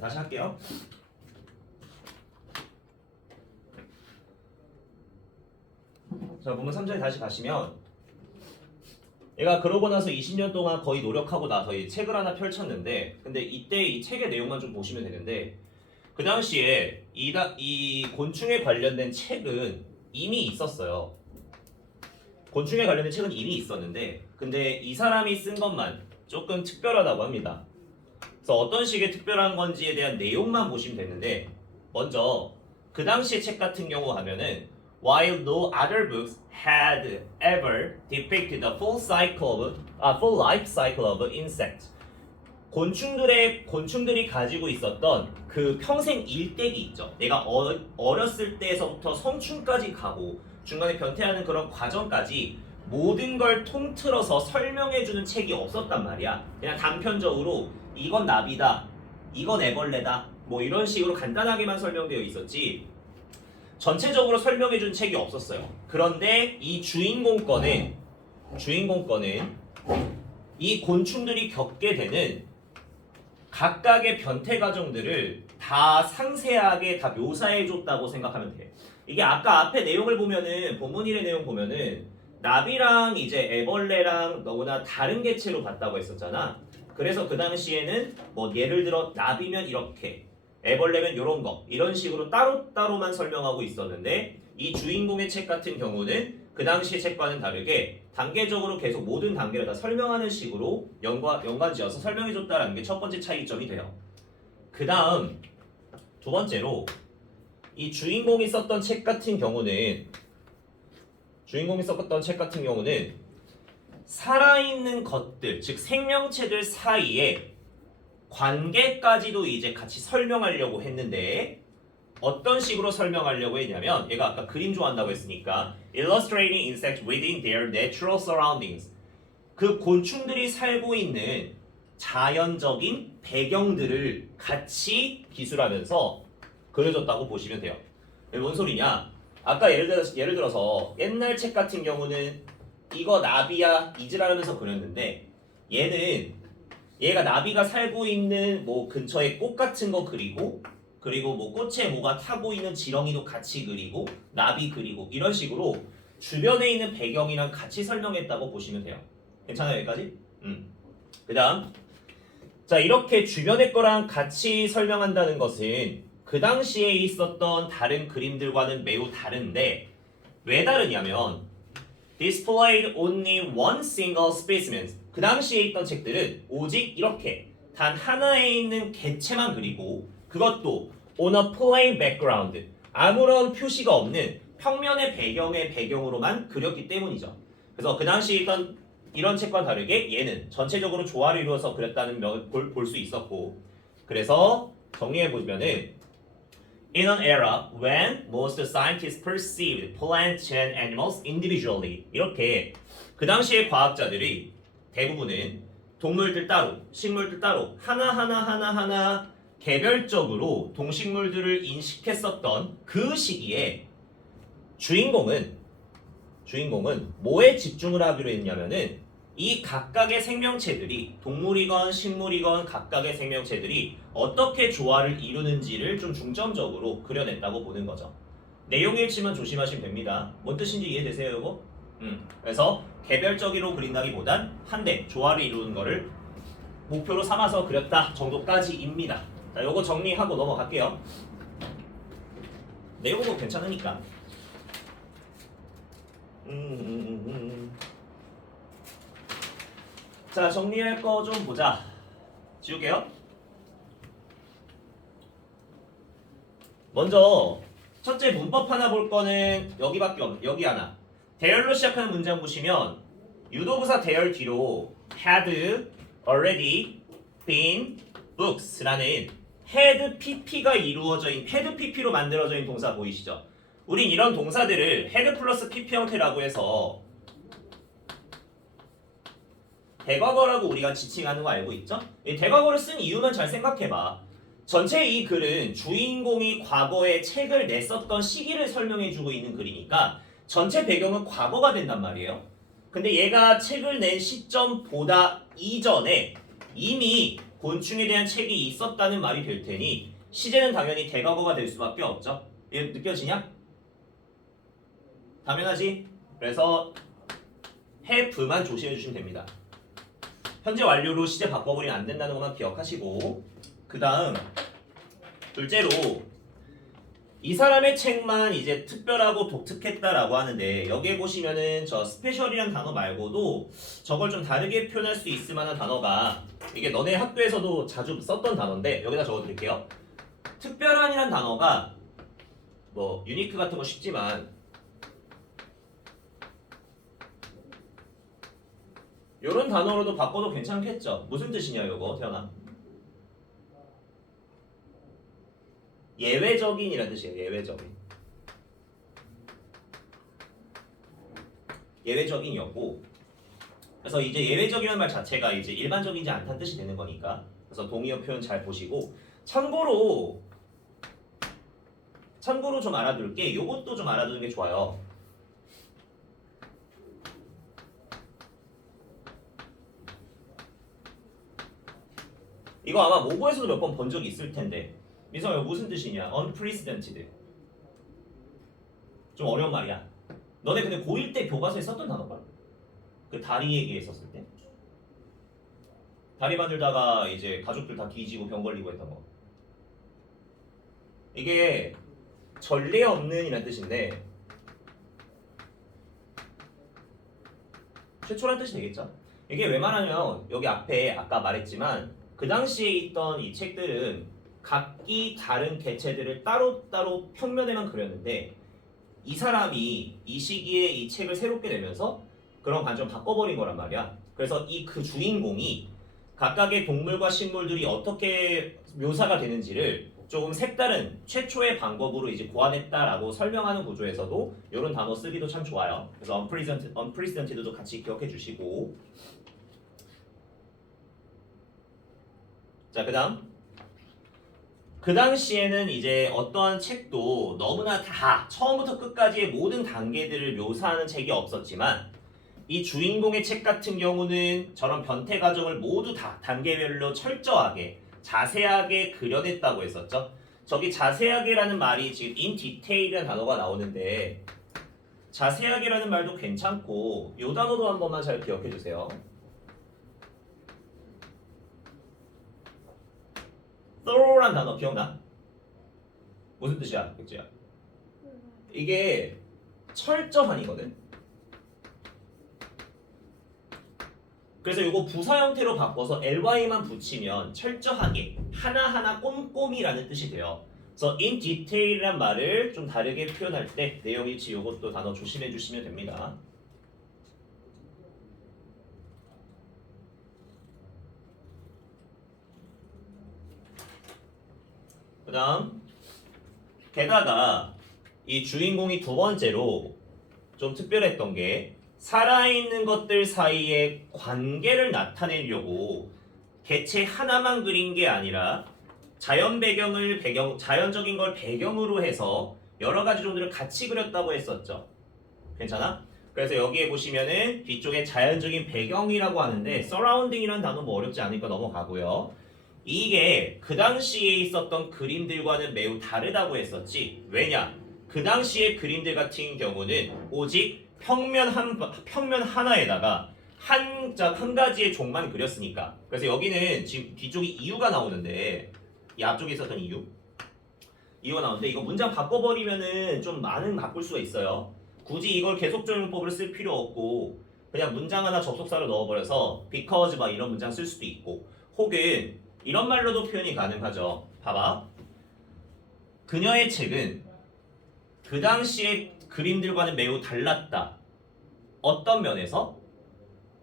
다시 할게요. 자, 본문 3절에 다시 가시면 얘가 그러고 나서 20년 동안 거의 노력하고 나서 이 책을 하나 펼쳤는데, 근데 이때 이 책의 내용만 좀 보시면 되는데, 그 당시에 이 곤충에 관련된 책은 이미 있었어요. 곤충에 관련된 책은 이미 있었는데, 근데 이 사람이 쓴 것만 조금 특별하다고 합니다. 그래서 어떤 식의 특별한 건지에 대한 내용만 보시면 되는데, 먼저 그 당시의 책 같은 경우 하면은 While no other books had ever depicted the full life cycle of insects, 곤충들이 가지고 있었던 그 평생 일대기 있죠. 내가 어렸을 때에서부터 성충까지 가고 중간에 변태하는 그런 과정까지 모든 걸 통틀어서 설명해주는 책이 없었단 말이야. 그냥 단편적으로 이건 나비다, 이건 애벌레다, 뭐 이런 식으로 간단하게만 설명되어 있었지 전체적으로 설명해준 책이 없었어요. 그런데 이 주인공 거는 이 곤충들이 겪게 되는 각각의 변태 과정들을 다 상세하게 다 묘사해줬다고 생각하면 돼. 이게 아까 앞에 내용을 보면은 본문 1의 내용 보면은 나비랑 이제 애벌레랑 너무나 다른 개체로 봤다고 했었잖아. 그래서 그 당시에는 뭐 예를 들어 나비면 이렇게, 애벌레면 이런 거, 이런 식으로 따로따로만 설명하고 있었는데 이 주인공의 책 같은 경우는 그 당시의 책과는 다르게 단계적으로 계속 모든 단계를 다 설명하는 식으로 연관지어서 설명해줬다는 게 첫 번째 차이점이 돼요. 그 다음 두 번째로 이 주인공이 썼던 책 같은 경우는 살아있는 것들, 즉 생명체들 사이에 관계까지도 이제 같이 설명하려고 했는데 어떤 식으로 설명하려고 했냐면 얘가 아까 그림 좋아한다고 했으니까 illustrating insects within their natural surroundings, 그 곤충들이 살고 있는 자연적인 배경들을 같이 기술하면서 그려줬다고 보시면 돼요. 뭔 소리냐? 아까 예를 들어서 옛날 책 같은 경우는 이거 나비야 이지라면서 그렸는데 얘가 나비가 살고 있는 뭐 근처에 꽃 같은 거 그리고 뭐 꽃에 뭐가 타고 있는 지렁이도 같이 그리고 나비 그리고 이런 식으로 주변에 있는 배경이랑 같이 설명했다고 보시면 돼요. 괜찮아요 여기까지? 그 다음 자 이렇게 주변의 거랑 같이 설명한다는 것은 그 당시에 있었던 다른 그림들과는 매우 다른데 왜 다르냐면 displayed only one single specimen, 그 당시에 있던 책들은 오직 이렇게 단 하나에 있는 개체만 그리고 그것도 on a plain background, 아무런 표시가 없는 평면의 배경의 배경으로만 그렸기 때문이죠. 그래서 그 당시에 있던 이런 책과 다르게 얘는 전체적으로 조화를 이루어서 그렸다는 걸 볼 수 있었고, 그래서 정리해보면은 In an era when most scientists perceived plants and animals individually, 이렇게 그 당시의 과학자들이 대부분은 동물들 따로, 식물들 따로 하나 개별적으로 동식물들을 인식했었던 그 시기에 주인공은 뭐에 집중을 하기로 했냐면은 이 각각의 생명체들이 동물이건 식물이건 각각의 생명체들이 어떻게 조화를 이루는지를 좀 중점적으로 그려냈다고 보는 거죠. 내용 일치만 조심하시면 됩니다. 뭔 뜻인지 이해되세요, 이거? 그래서 개별적으로 그린다기보단 한데 조화를 이루는 거를 목표로 삼아서 그렸다 정도까지입니다. 자, 요거 정리하고 넘어갈게요. 내용도 괜찮으니까. 자, 정리할 거 좀 보자. 지울게요. 먼저 첫째 문법 하나 볼 거는 여기밖에 없. 여기 하나. 대열로 시작하는 문장 보시면 유도부사 대열 뒤로 had already been books라는 had pp가 이루어져 있는 had pp로 만들어져 있는 동사 보이시죠? 우린 이런 동사들을 had 플러스 pp 형태라고 해서 대과거라고 우리가 지칭하는 거 알고 있죠? 이 대과거를 쓴 이유만 잘 생각해봐. 전체 이 글은 주인공이 과거에 책을 냈었던 시기를 설명해주고 있는 글이니까 전체 배경은 과거가 된단 말이에요. 근데 얘가 책을 낸 시점보다 이전에 이미 곤충에 대한 책이 있었다는 말이 될 테니 시제는 당연히 대과거가 될 수밖에 없죠. 이게 느껴지냐? 당연하지? 그래서 have만 조심해 주시면 됩니다. 현재 완료로 시제 바꿔버리면 안 된다는 것만 기억하시고, 그 다음 둘째로 이 사람의 책만 이제 특별하고 독특했다라고 하는데, 여기에 보시면은 저 스페셜이란 단어 말고도 저걸 좀 다르게 표현할 수 있을 만한 단어가, 이게 너네 학교에서도 자주 썼던 단어인데 여기다 적어드릴게요. 특별한이란 단어가 뭐 유니크 같은 거 쉽지만 이런 단어로도 바꿔도 괜찮겠죠. 무슨 뜻이냐 이거 태연아? 예외적인이라는 뜻이에요. 예외적인. 예외적인이었고, 그래서 이제 예외적이라는 말 자체가 이제 일반적이지 않다는 뜻이 되는 거니까, 그래서 동의어 표현 잘 보시고, 참고로 좀 알아둘 게, 요것도 좀 알아두는 게 좋아요. 이거 아마 모고에서도 몇 번 본 적이 있을 텐데, 민성아 무슨 뜻이냐? unprecedented. 좀 어려운 말이야. 너네 근데 고1 때 교과서에 썼던 단어가? 그 다리 얘기했었을 때. 다리 만들다가 이제 가족들 다 뒤지고 병 걸리고 했던 거. 이게 전례 없는이라는 뜻인데 최초란 뜻이 되겠죠. 이게 왜 말하냐면 여기 앞에 아까 말했지만 그 당시에 있던 이 책들은 각기 다른 개체들을 따로따로 평면에만 그렸는데 이 사람이 이 시기에 이 책을 새롭게 내면서 그런 관점 바꿔버린 거란 말이야. 그래서 이 그 주인공이 각각의 동물과 식물들이 어떻게 묘사가 되는지를 조금 색다른 최초의 방법으로 이제 고안했다라고 설명하는 구조에서도 이런 단어 쓰기도 참 좋아요. 그래서 unprecedented도 같이 기억해 주시고, 자 그다음 그 당시에는 이제 어떠한 책도 너무나 다 처음부터 끝까지의 모든 단계들을 묘사하는 책이 없었지만 이 주인공의 책 같은 경우는 저런 변태 과정을 모두 다 단계별로 철저하게 자세하게 그려냈다고 했었죠. 저기 자세하게라는 말이 지금 in detail이라는 단어가 나오는데 자세하게라는 말도 괜찮고 이 단어도 한 번만 잘 기억해 주세요. thorough란 단어 기억나? 무슨 뜻이야, 백지야? 이게 철저한이거든. 그래서 이거 부사 형태로 바꿔서 ly만 붙이면 철저하게 하나하나 꼼꼼히라는 뜻이 돼요. 그래서 in detail이란 말을 좀 다르게 표현할 때 내용일치 이것도 단어 조심해 주시면 됩니다. 그 다음 게다가 이 주인공이 두 번째로 좀 특별했던 게 살아있는 것들 사이의 관계를 나타내려고 개체 하나만 그린 게 아니라 자연적인 걸 배경으로 해서 여러 가지 종들을 같이 그렸다고 했었죠. 괜찮아? 그래서 여기에 보시면은 뒤쪽에 자연적인 배경이라고 하는데 surrounding이라는 단어 뭐 어렵지 않으니까 넘어가고요. 이게 그 당시에 있었던 그림들과는 매우 다르다고 했었지. 왜냐? 그 당시의 그림들 같은 경우는 오직 평면 하나에다가 한 가지의 종만 그렸으니까. 그래서 여기는 지금 뒤쪽이 이유가 나오는데 이 앞쪽에 있었던 이유가 나오는데 이거 문장 바꿔버리면은 좀 많은 바꿀 수가 있어요. 굳이 이걸 계속적용법을 쓸 필요 없고 그냥 문장 하나 접속사로 넣어버려서 because 막 이런 문장 쓸 수도 있고, 혹은 이런 말로도 표현이 가능하죠. 봐봐. 그녀의 책은 그 당시의 그림들과는 매우 달랐다. 어떤 면에서?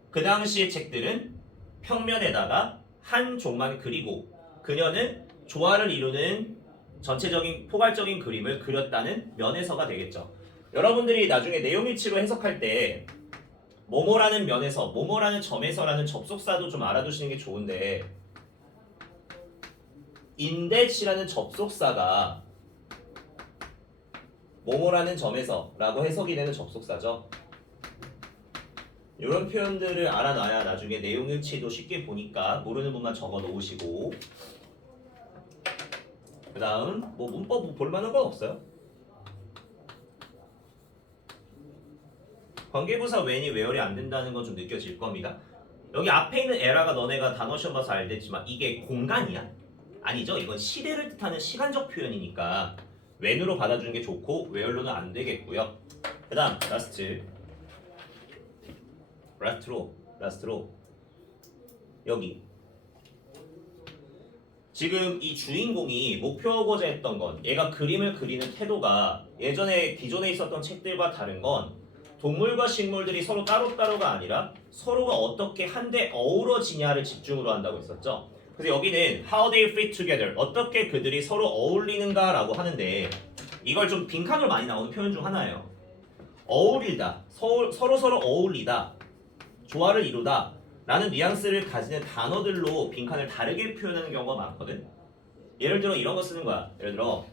그 당시의 책들은 평면에다가 한 종만 그리고 그녀는 조화를 이루는 전체적인 포괄적인 그림을 그렸다는 면에서가 되겠죠. 여러분들이 나중에 내용일치로 해석할 때 뭐뭐라는 면에서, 뭐뭐라는 점에서라는 접속사도 좀 알아두시는 게 좋은데 인댓이라는 접속사가 뭐뭐라는 점에서 라고 해석이 되는 접속사죠. 이런 표현들을 알아놔야 나중에 내용 일치도 쉽게 보니까 모르는 부분만 적어 놓으시고 그 다음 뭐 문법 볼만한 건 없어요. 관계부사 when이 where이 안 된다는 건 좀 느껴질 겁니다. 여기 앞에 있는 에라가 너네가 단어 시험 봐서 알겠지만 이게 공간이야? 아니죠. 이건 시대를 뜻하는 시간적 표현이니까 when으로 받아주는 게 좋고 where로는 안 되겠고요. 그 다음 라스트로 여기 지금 이 주인공이 목표하고자 했던 건 얘가 그림을 그리는 태도가 예전에 기존에 있었던 책들과 다른 건 동물과 식물들이 서로 따로따로가 아니라 서로가 어떻게 한데 어우러지냐를 집중으로 한다고 했었죠. 그래서 여기는 how they fit together 어떻게 그들이 서로 어울리는가라고 하는데 이걸 좀 빈칸으로 많이 나오는 표현 중 하나예요. 어울리다, 서로 어울리다, 조화를 이루다 라는 뉘앙스를 가지는 단어들로 빈칸을 다르게 표현하는 경우가 많거든. 예를 들어 이런 거 쓰는 거야. 예를 들어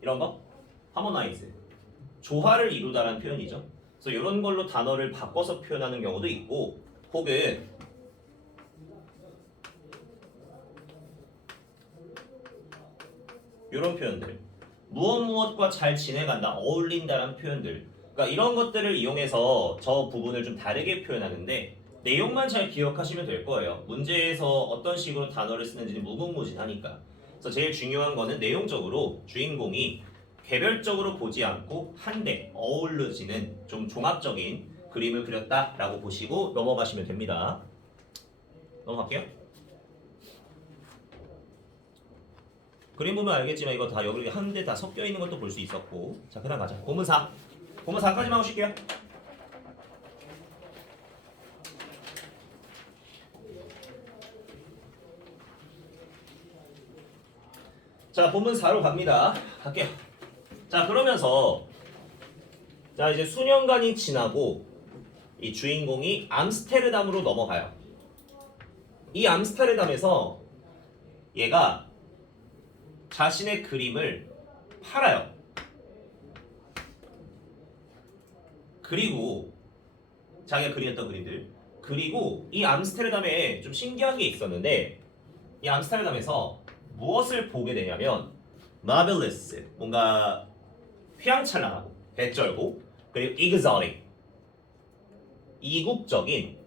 이런 거 harmonize 조화를 이루다라는 표현이죠. 그래서 이런 걸로 단어를 바꿔서 표현하는 경우도 있고 혹은 이런 표현들 무엇과 잘 지내간다 어울린다라는 표현들 그러니까 이런 것들을 이용해서 저 부분을 좀 다르게 표현하는데 내용만 잘 기억하시면 될 거예요. 문제에서 어떤 식으로 단어를 쓰는지는 무궁무진하니까. 그래서 제일 중요한 거는 내용적으로 주인공이 개별적으로 보지 않고 한데 어우러지는 좀 종합적인 그림을 그렸다라고 보시고 넘어가시면 됩니다. 넘어갈게요. 그림 보면 알겠지만 이거 다 여기 한데 다 섞여 있는 것도 볼 수 있었고 자 그다음 가자. 본문 4까지만 하고 쉴게요. 자 본문 4로 갈게요. 자 그러면서 자 이제 수년간이 지나고 이 주인공이 암스테르담으로 넘어가요. 이 암스테르담에서 얘가 자신의 그림을 팔아요. 그리고 자기가 그렸던 그림들 그리고 이 암스테르담에 좀 신기한 게 있었는데 이 암스테르담에서 무엇을 보게 되냐면 marvelous 뭔가 휘황찬란하고 배쩔고 그리고 exotic 이국적인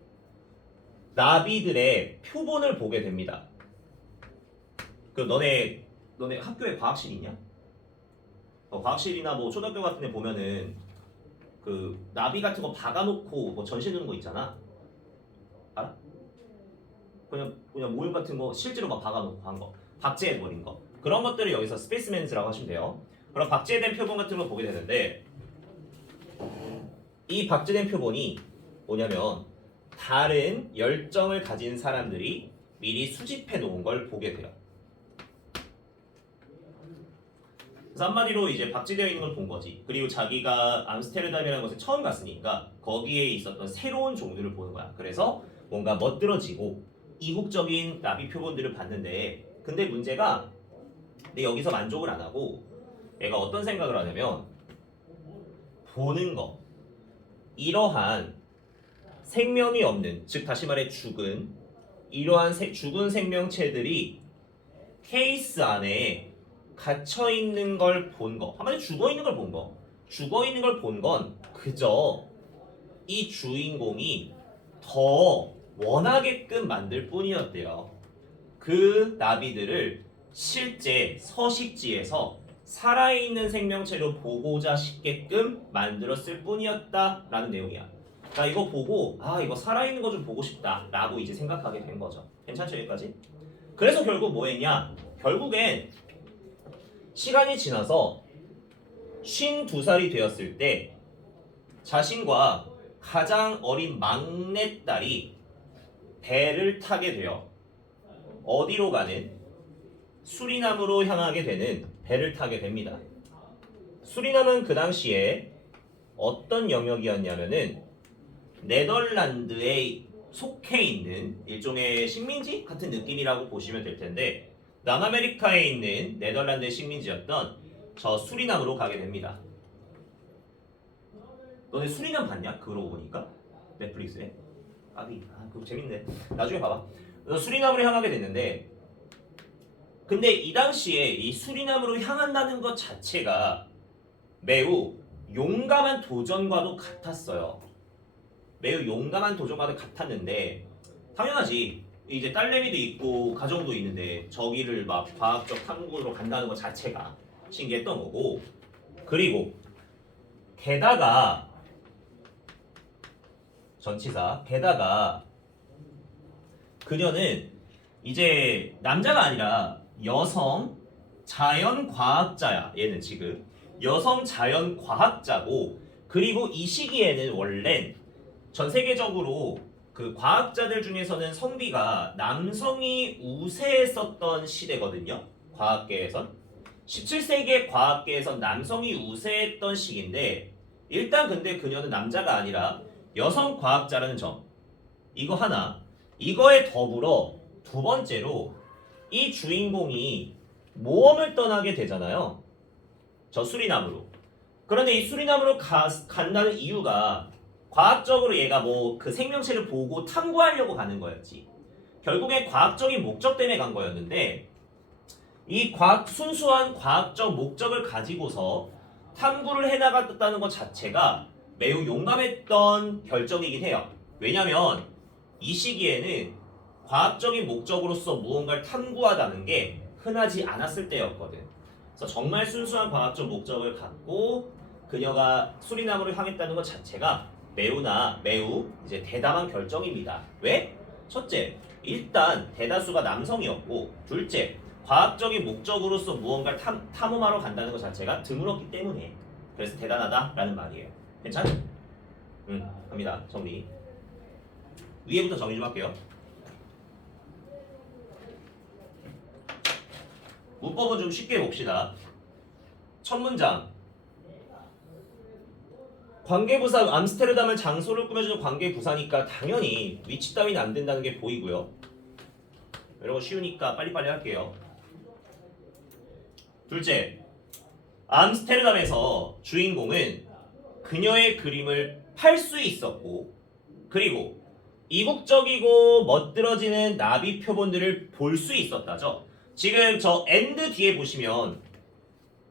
나비들의 표본을 보게 됩니다. 그 너네 학교에 과학실 있냐? 과학실이나 뭐 초등학교 같은 데 보면은 그 나비 같은 거 박아놓고 뭐 전시해 두는 거 있잖아. 알아? 그냥 모형 같은 거 실제로 막 박아놓고 한 거. 박제해버린 거. 그런 것들을 여기서 스페이스맨즈라고 하시면 돼요. 그럼 박제된 표본 같은 걸 보게 되는데 이 박제된 표본이 뭐냐면 다른 열정을 가진 사람들이 미리 수집해 놓은 걸 보게 돼요. 그래서 한마디로 이제 박제되어 있는 걸 본 거지. 그리고 자기가 암스테르담이라는 곳에 처음 갔으니까 거기에 있었던 새로운 종류를 보는 거야. 그래서 뭔가 멋들어지고 이국적인 나비 표본들을 봤는데 근데 문제가 여기서 만족을 안 하고 얘가 어떤 생각을 하냐면 보는 거 이러한 생명이 없는 즉 다시 말해 죽은 이러한 죽은 생명체들이 케이스 안에 갇혀 있는 걸 본 거, 한마디로 죽어 있는 걸 본 거. 죽어 있는 걸 본 건 그저 이 주인공이 더 원하게끔 만들 뿐이었대요. 그 나비들을 실제 서식지에서 살아있는 생명체로 보고자 싶게끔 만들었을 뿐이었다라는 내용이야. 자 이거 보고 이거 살아있는 거 좀 보고 싶다라고 이제 생각하게 된 거죠. 괜찮죠 여기까지? 그래서 결국 뭐 했냐? 결국엔 시간이 지나서 52살이 되었을 때 자신과 가장 어린 막내딸이 배를 타게 되어 어디로 가는 수리남으로 향하게 되는 배를 타게 됩니다. 수리남은 그 당시에 어떤 영역이었냐면은 네덜란드에 속해 있는 일종의 식민지 같은 느낌이라고 보시면 될 텐데 남아메리카에 있는 네덜란드의 식민지였던 저 수리남으로 가게 됩니다. 너네 수리남 봤냐? 그러고 보니까 넷플릭스에. 그거 재밌네. 나중에 봐봐. 그래서 수리남으로 향하게 됐는데, 근데 이 당시에 이 수리남으로 향한다는 것 자체가 매우 용감한 도전과도 같았어요. 매우 용감한 도전과도 같았는데, 당연하지. 이제 딸내미도 있고 가정도 있는데 저기를 막 과학적 탐구로 간다는 것 자체가 신기했던 거고, 그리고 게다가 전치사 게다가 그녀는 이제 남자가 아니라 여성 자연과학자야. 얘는 지금 여성 자연과학자고, 그리고 이 시기에는 원래 전 세계적으로 그 과학자들 중에서는 성비가 남성이 우세했었던 시대거든요. 과학계에선 17세기의 과학계에선 남성이 우세했던 시기인데, 일단 근데 그녀는 남자가 아니라 여성 과학자라는 점, 이거 하나, 이거에 더불어 두 번째로 이 주인공이 모험을 떠나게 되잖아요. 저 수리남으로. 그런데 이 수리남으로 간다는 이유가 과학적으로 얘가 뭐 그 생명체를 보고 탐구하려고 가는 거였지. 결국엔 과학적인 목적 때문에 간 거였는데, 이 순수한 과학적 목적을 가지고서 탐구를 해나갔다는 것 자체가 매우 용감했던 결정이긴 해요. 왜냐면 이 시기에는 과학적인 목적으로서 무언가를 탐구하다는 게 흔하지 않았을 때였거든. 그래서 정말 순수한 과학적 목적을 갖고 그녀가 수리남으로 향했다는 것 자체가 매우 이제 대담한 결정입니다. 왜? 첫째, 일단 대다수가 남성이었고, 둘째, 과학적인 목적으로서 무언가를 탐험하러 간다는 것 자체가 드물었기 때문에, 그래서 대단하다라는 말이에요. 괜찮아? 갑니다. 정리. 위에부터 정리 좀 할게요. 문법은 좀 쉽게 봅시다. 첫 문장. 관계부사, 암스테르담은 장소를 꾸며주는 관계부사니까 당연히 위치 따위는 안 된다는 게 보이고요. 이런 거 쉬우니까 빨리빨리 할게요. 둘째, 암스테르담에서 주인공은 그녀의 그림을 팔 수 있었고, 그리고 이국적이고 멋들어지는 나비 표본들을 볼 수 있었다죠. 지금 저 and 뒤에 보시면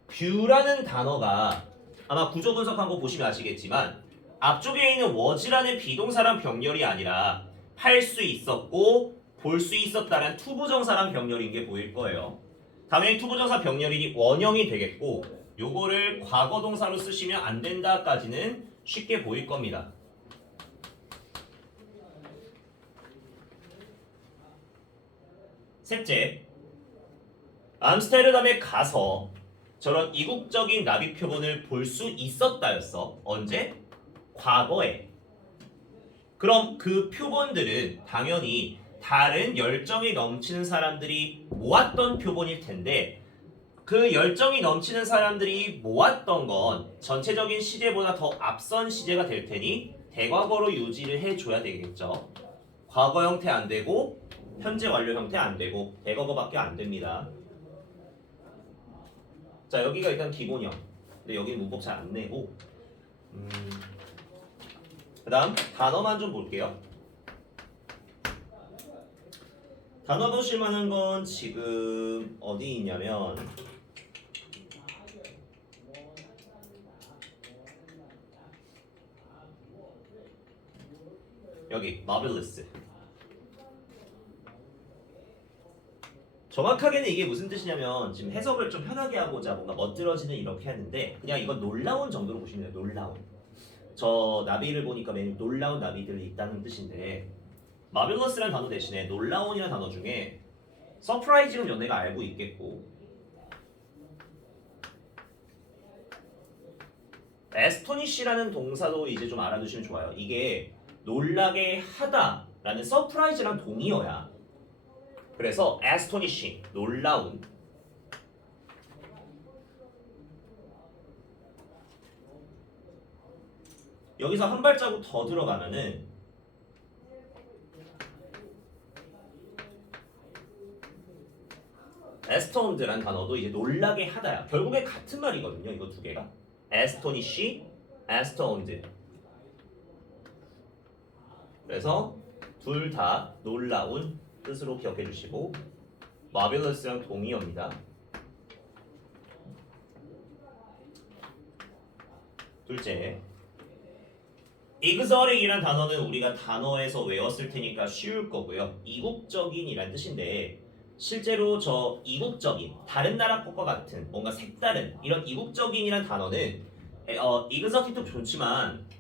뷰라는 단어가, 아마 구조 분석한 거 보시면 아시겠지만 앞쪽에 있는 was라는 비동사랑 병렬이 아니라 팔 수 있었고 볼 수 있었다는 투부정사랑 병렬인 게 보일 거예요. 당연히 투부정사 병렬이니 원형이 되겠고, 요거를 과거동사로 쓰시면 안 된다까지는 쉽게 보일 겁니다. 셋째, 암스테르담에 가서 저런 이국적인 나비 표본을 볼 수 있었다였어. 언제? 과거에. 그럼 그 표본들은 당연히 다른 열정이 넘치는 사람들이 모았던 표본일 텐데, 그 열정이 넘치는 사람들이 모았던 건 전체적인 시제보다 더 앞선 시제가 될 테니 대과거로 유지를 해줘야 되겠죠. 과거 형태 안 되고 현재 완료 형태 안 되고 대과거밖에 안 됩니다. 자, 여기가 일단 기본형. 근데 여기는 문법 잘 안 내고. 그 다음 단어만 좀 볼게요. 단어 보실 만한 건 지금 어디 있냐면, 여기 marvelous. 정확하게는 이게 무슨 뜻이냐면, 지금 해석을 좀 편하게 하고자 뭔가 멋들어지는 이렇게 하는데, 그냥 이건 놀라운 정도로 보시면 돼요. 놀라운. 저 나비를 보니까 매우 놀라운 나비들이 있다는 뜻인데, marvelous라는 단어 대신에 놀라운이라는 단어 중에 surprise는 연애가 알고 있겠고, astonish라는 동사도 이제 좀 알아두시면 좋아요. 이게 놀라게 하다라는 surprise랑 동의어야. 그래서 astonishing, 놀라운. 여기서 한 발자국 더 들어가면은 astound라는 단어도 이제 놀라게 하다야. 결국에 같은 말이거든요. 이거 두 개가. astonish, astound. 그래서 둘 다 놀라운 뜻으로 기억해 주시고 marvelous랑 동의어입니다. 둘째, exotic이란 단어는 우리가 단어에서 외웠을 테니까 쉬울 거고요. 이국적인이란 뜻인데 실제로 저 이국적인, 다른 나라 것과 같은 뭔가 색다른 이런 이국적인이란 단어는 exotic도 좋지만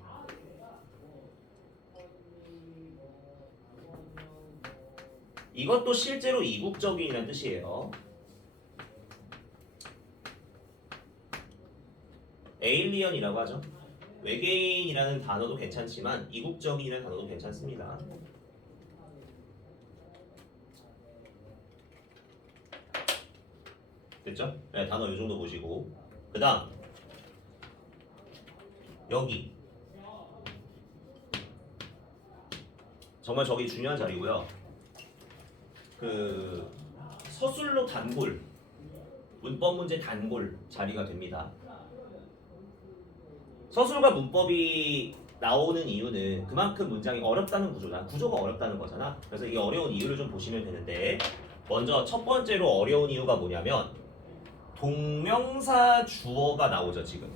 이것도 실제로 이국적인이란 뜻이에요. 에일리언이라고 하죠. 외계인이라는 단어도 괜찮지만 이국적인이라는 단어도 괜찮습니다. 됐죠? 네, 단어 이 정도 보시고 그 다음 여기 정말 저기 중요한 자리고요. 그 서술로 단골 문법 문제 단골 자리가 됩니다. 서술과 문법이 나오는 이유는 그만큼 문장이 어렵다는 구조다. 구조가 어렵다는 거잖아. 그래서 이 어려운 이유를 좀 보시면 되는데 먼저 첫 번째로 어려운 이유가 뭐냐면 동명사 주어가 나오죠. 지금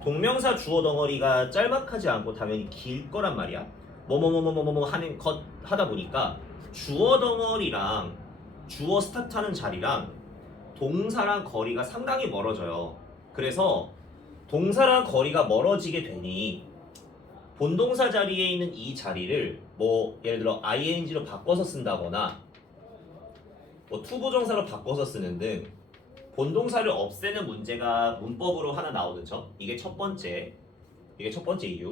동명사 주어 덩어리가 짤막하지 않고 당연히 길 거란 말이야. 뭐뭐뭐뭐뭐뭐 하는 것 하다 보니까 주어 덩어리랑 주어 스타트하는 자리랑 동사랑 거리가 상당히 멀어져요. 그래서 동사랑 거리가 멀어지게 되니 본동사 자리에 있는 이 자리를 뭐 예를 들어 ing로 바꿔서 쓴다거나 뭐 투부정사로 바꿔서 쓰는 등 본동사를 없애는 문제가 문법으로 하나 나오죠. 이게 첫 번째 이유.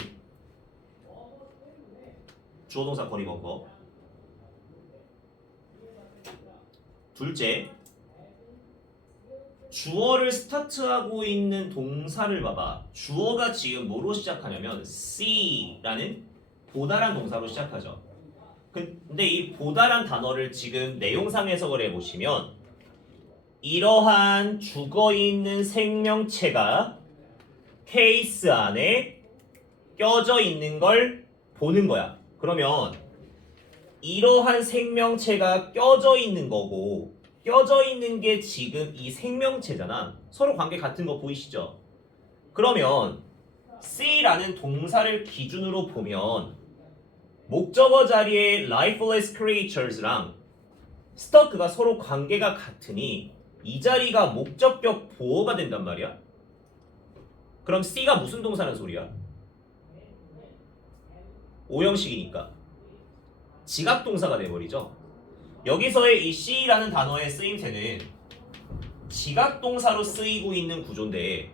주어 동사 거리 먼 거. 둘째, 주어를 스타트하고 있는 동사를 봐봐. 주어가 지금 뭐로 시작하냐면 see라는 보다란 동사로 시작하죠. 근데 이 보다란 단어를 지금 내용상 해석을 해보시면 이러한 죽어있는 생명체가 케이스 안에 껴져 있는 걸 보는 거야. 그러면 이러한 생명체가 껴져 있는 거고 껴져 있는 게 지금 이 생명체잖아. 서로 관계 같은 거 보이시죠? 그러면 see라는 동사를 기준으로 보면 목적어 자리에 lifeless creatures랑 stuck가 서로 관계가 같으니 이 자리가 목적격 보어가 된단 말이야. 그럼 C가 무슨 동사라는 소리야? 오형식이니까 지각 동사가 돼버리죠. 여기서의 이 C라는 단어의 쓰임새는 지각 동사로 쓰이고 있는 구조인데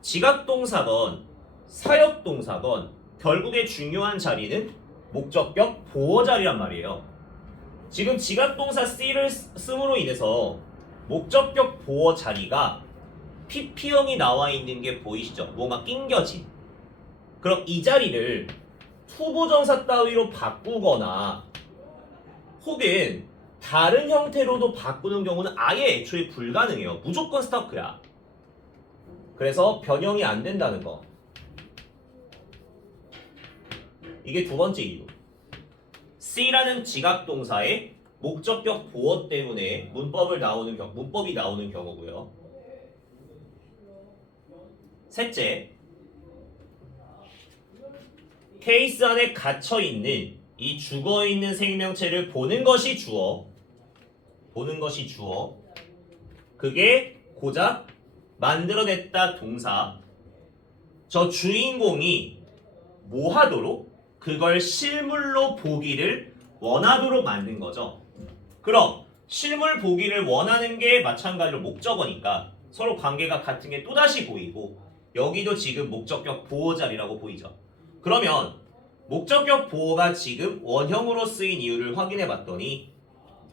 지각 동사건 사역 동사건 결국에 중요한 자리는 목적격 보어 자리란 말이에요. 지금 지각 동사 C를 씀으로 인해서 목적격 보어 자리가 PP형이 나와 있는 게 보이시죠? 뭔가 낑겨진. 그럼 이 자리를 투부정사 따위로 바꾸거나 혹은 다른 형태로도 바꾸는 경우는 아예 애초에 불가능해요. 무조건 스토크야. 그래서 변형이 안 된다는 거. 이게 두 번째 이유. C라는 지각 동사의 목적격 보어 때문에 문법이 나오는 경우고요. 셋째, 케이스 안에 갇혀 있는 이 죽어 있는 생명체를 보는 것이 주어. 그게 고작 만들어냈다 동사. 저 주인공이 뭐 하도록? 그걸 실물로 보기를 원하도록 만든 거죠. 그럼 실물 보기를 원하는 게 마찬가지로 목적어니까 서로 관계가 같은 게 또다시 보이고 여기도 지금 목적격 보호 자리라고 보이죠. 그러면 목적격 보호가 지금 원형으로 쓰인 이유를 확인해 봤더니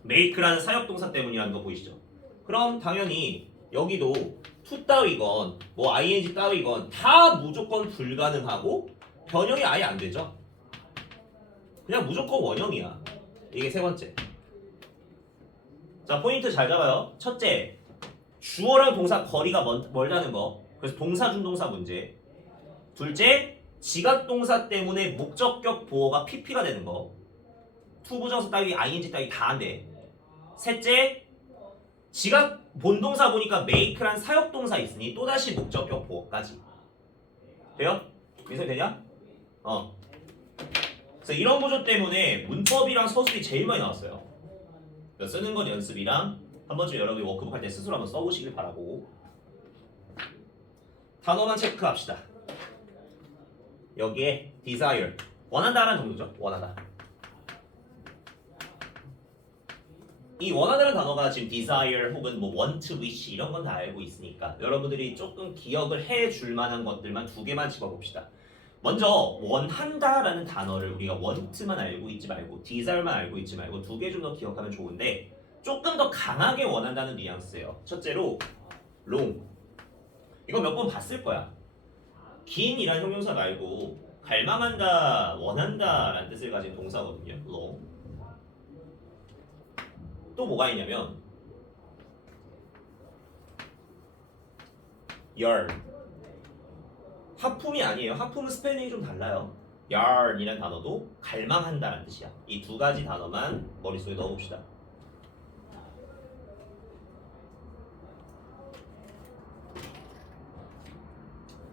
make라는 사역동사 때문이라는 거 보이시죠? 그럼 당연히 여기도 to 따위건 뭐 ing 따위건 다 무조건 불가능하고 변형이 아예 안 되죠. 그냥 무조건 원형이야. 이게 세 번째. 자, 포인트 잘 잡아요. 첫째, 주어랑 동사 거리가 멀다는 거. 그래서 동사 중동사 문제. 둘째, 지각동사 때문에 목적격 보어가 PP가 되는 거. 투부정사 따위, ing 따위 다 안 돼. 셋째, 지각 본동사 보니까 make란 사역동사 있으니 또다시 목적격 보어까지. 돼요? 민서 되냐? 그래서 이런 구조 때문에 문법이랑 서술이 제일 많이 나왔어요. 쓰는 건 연습이랑 한 번쯤 여러분이 워크북 할 때 스스로 한번 써보시길 바라고. 단어만 체크합시다. 여기에 desire, 원한다라는 정도죠. 원하다. 이 원하다는 단어가 지금 desire 혹은 뭐 want, wish 이런 건 다 알고 있으니까 여러분들이 조금 기억을 해줄 만한 것들만 두 개만 집어봅시다. 먼저 원한다라는 단어를 우리가 want만 알고 있지 말고 desire만 알고 있지 말고 두 개 좀 더 기억하면 좋은데 조금 더 강하게 원한다는 뉘앙스예요. 첫째로 long. 이거 몇 번 봤을 거야. 긴이란 형용사 말고 갈망한다, 원한다라는 뜻을 가진 동사거든요. long. 또 뭐가 있냐면 yearn. 하품이 아니에요. 하품은 스펠링이 좀 달라요. yearn이란 단어도 갈망한다라는 뜻이야. 이 두 가지 단어만 머릿속에 넣어봅시다.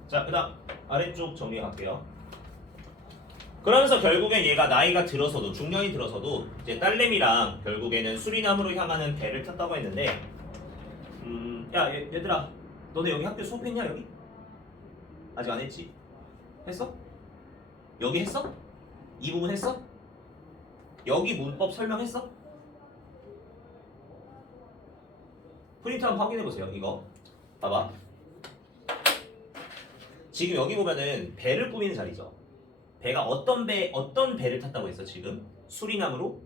자, 그 다음 아래쪽 정리할게요. 그러면서 결국엔 얘가 나이가 들어서도 중년이 들어서도 이제 딸내미랑 결국에는 수리남으로 향하는 배를 탔다고 했는데 야 얘들아 너네 여기 학교 수업했냐 여기? 아직 안 했지? 했어? 여기 했어? 이 부분 했어? 여기 문법 설명했어? 프린트 한번 확인해보세요. 이거 봐봐. 지금 여기 보면은 배를 꾸미는 자리죠. 배가 어떤 배를 탔다고 했어 지금? 수리남으로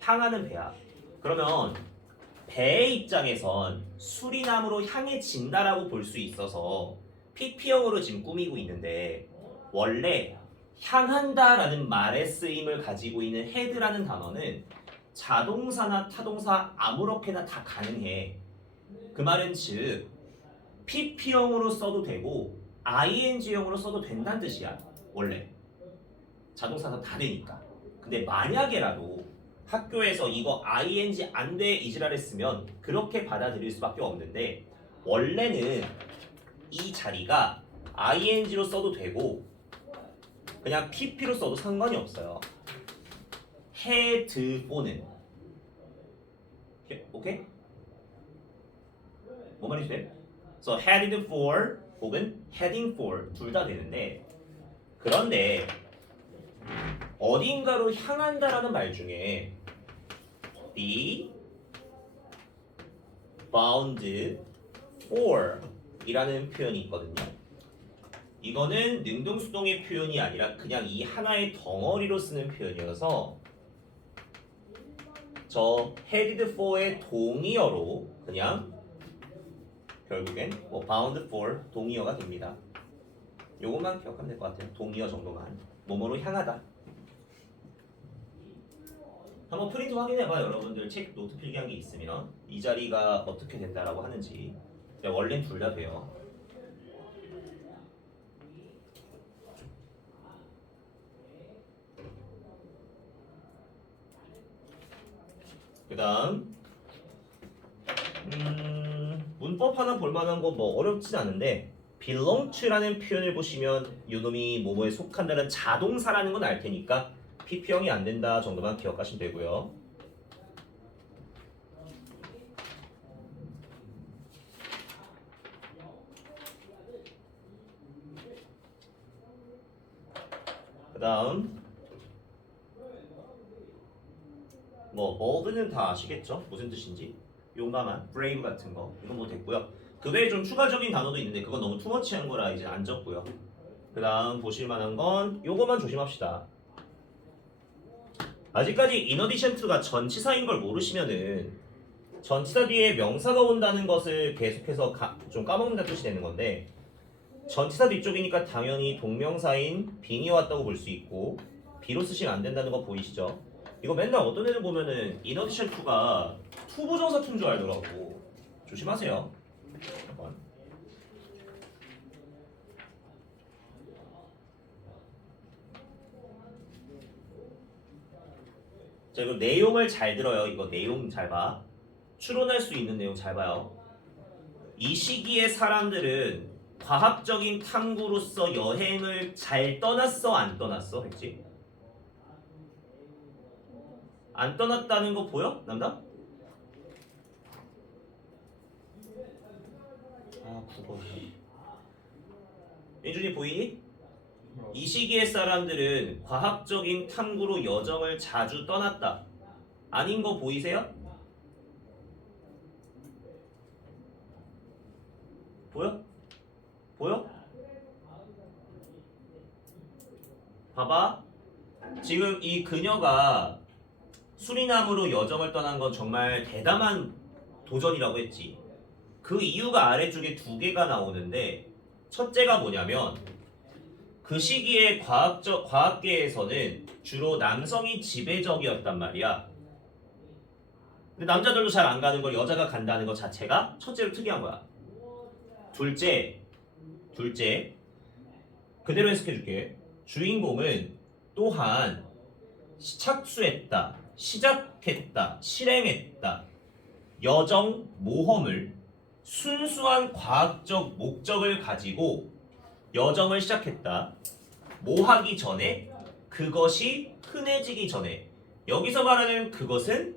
향하는 배야. 그러면 배의 입장에선 수리남으로 향해진다라고 볼 수 있어서 PP형으로 지금 꾸미고 있는데 원래 향한다라는 말의 쓰임을 가지고 있는 head라는 단어는 자동사나 타동사 아무렇게나 다 가능해. 그 말은 즉 PP형으로 써도 되고 ING형으로 써도 된다는 뜻이야. 원래 자동사가 다 되니까. 근데 만약에라도 학교에서 이거 ING 안 돼 이지랄했으면 그렇게 받아들일 수밖에 없는데 원래는 이 자리가 ING로 써도 되고 그냥 PP로 써도 상관이 없어요. headfor는 오케이? 뭔 말인지 돼? So headed for 혹은 heading for 둘 다 되는데 그런데 어딘가로 향한다라는 말 중에 be bound for 이라는 표현이 있거든요. 이거는 능동수동의 표현이 아니라 그냥 이 하나의 덩어리로 쓰는 표현이어서 저 headed for의 동의어로 그냥 결국엔 뭐 bound for 동의어가 됩니다. 요것만 기억하면 될 것 같아요. 동의어 정도만. 뭐뭐로 향하다. 한번 프린트 확인해봐. 여러분들 책 노트 필기한 게 있으면 이 자리가 어떻게 된다라고 하는지. 원래는 둘 다 돼요. 그 다음 문법 하나 볼만한 거 뭐 어렵진 않은데 belong to라는 표현을 보시면 요놈이 뭐뭐에 속한다는 자동사라는 건 알 테니까 PP형이 안 된다 정도만 기억하시면 되고요. 그 다음 뭐 bold는 다 아시겠죠? 무슨 뜻인지. 용감한, brave 같은 거 이건 뭐 됐고요. 그 외에 좀 추가적인 단어도 있는데 그건 너무 투머치한 거라 이제 안 적고요. 그 다음 보실 만한 건 요거만 조심합시다. 아직까지 in addition to가 전치사인 걸 모르시면은 전치사 뒤에 명사가 온다는 것을 계속해서 좀 까먹는다는 뜻이 되는 건데 전치사 뒤쪽이니까 당연히 동명사인 being이 왔다고 볼 수 있고 be로 쓰시면 안 된다는 거 보이시죠? 이거 맨날 어떤 애들 보면은 in addition to가 투부정사 투인 줄 알더라고. 조심하세요. 한번. 자, 이거 내용을 잘 들어요. 이거 내용 잘 봐. 추론할 수 있는 내용 잘 봐요. 이 시기의 사람들은 과학적인 탐구로서 여행을 잘 떠났어, 안 떠났어? 했지? 안 떠났다는 거 보여? 남다? 아, 국어. 민준이 보이니? 이 시기의 사람들은 과학적인 탐구로 여정을 자주 떠났다. 아닌 거 보이세요? 보여? 보여? 봐봐. 지금 이 그녀가 수리남으로 여정을 떠난 건 정말 대담한 도전이라고 했지. 그 이유가 아래쪽에 두 개가 나오는데 첫째가 뭐냐면 그 시기에 과학계에서는 주로 남성이 지배적이었단 말이야. 근데 남자들도 잘 안 가는 걸 여자가 간다는 것 자체가 첫째로 특이한 거야. 둘째, 그대로 해석해줄게. 주인공은 또한 착수했다, 시작했다, 실행했다. 여정, 모험을 순수한 과학적 목적을 가지고 여정을 시작했다. 뭐 하기 전에, 그것이 흔해지기 전에. 여기서 말하는 그것은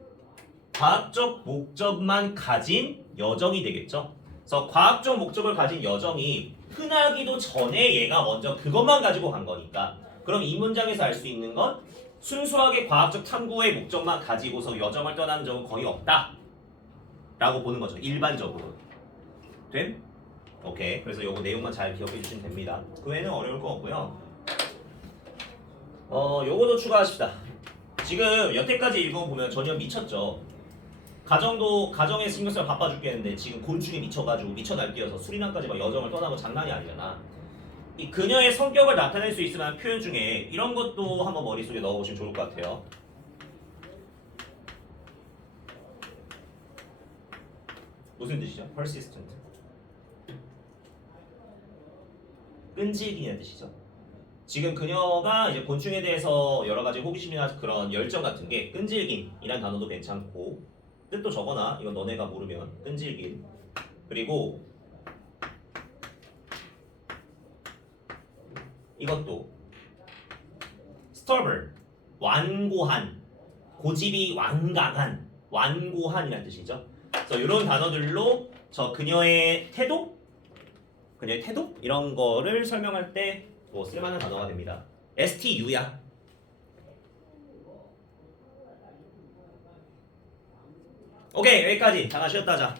과학적 목적만 가진 여정이 되겠죠. 그래서 과학적 목적을 가진 여정이 흔하기도 전에 얘가 먼저 그것만 가지고 간 거니까. 그럼 이 문장에서 알 수 있는 건 순수하게 과학적 탐구의 목적만 가지고서 여정을 떠난 적은 거의 없다 라고 보는 거죠. 일반적으로. 됨? 오케이. 그래서 요거 내용만 잘 기억해 주시면 됩니다. 그 외에는 어려울 거 없고요. 요거도 추가하십시다. 지금 여태까지 읽어보면 전혀 미쳤죠. 가정에 신경 쓰면 바빠 죽겠는데 지금 곤충에 미쳐가지고 미쳐 날뛰어서 수리남까지 막 여정을 떠나고 장난이 아니잖아. 이 그녀의 성격을 나타낼 수 있을 만한 표현 중에 이런 것도 한번 머릿속에 넣어보시면 좋을 것 같아요. 무슨 뜻이죠? persistent. 끈질기는 뜻이죠. 지금 그녀가 이제 곤충에 대해서 여러 가지 호기심이나 그런 열정 같은 게 끈질김이란 단어도 괜찮고 뜻도 적어놔. 이건 너네가 모르면 끈질김. 그리고 이것도 stubborn, 완고한, 고집이 완강한, 완고한이라는 뜻이죠. 그래서 이런 단어들로 그녀의 태도 이런 거를 설명할 때 뭐 쓸만한 단어가 됩니다. STU야. 오케이, 여기까지. 잠깐 쉬었다 하자.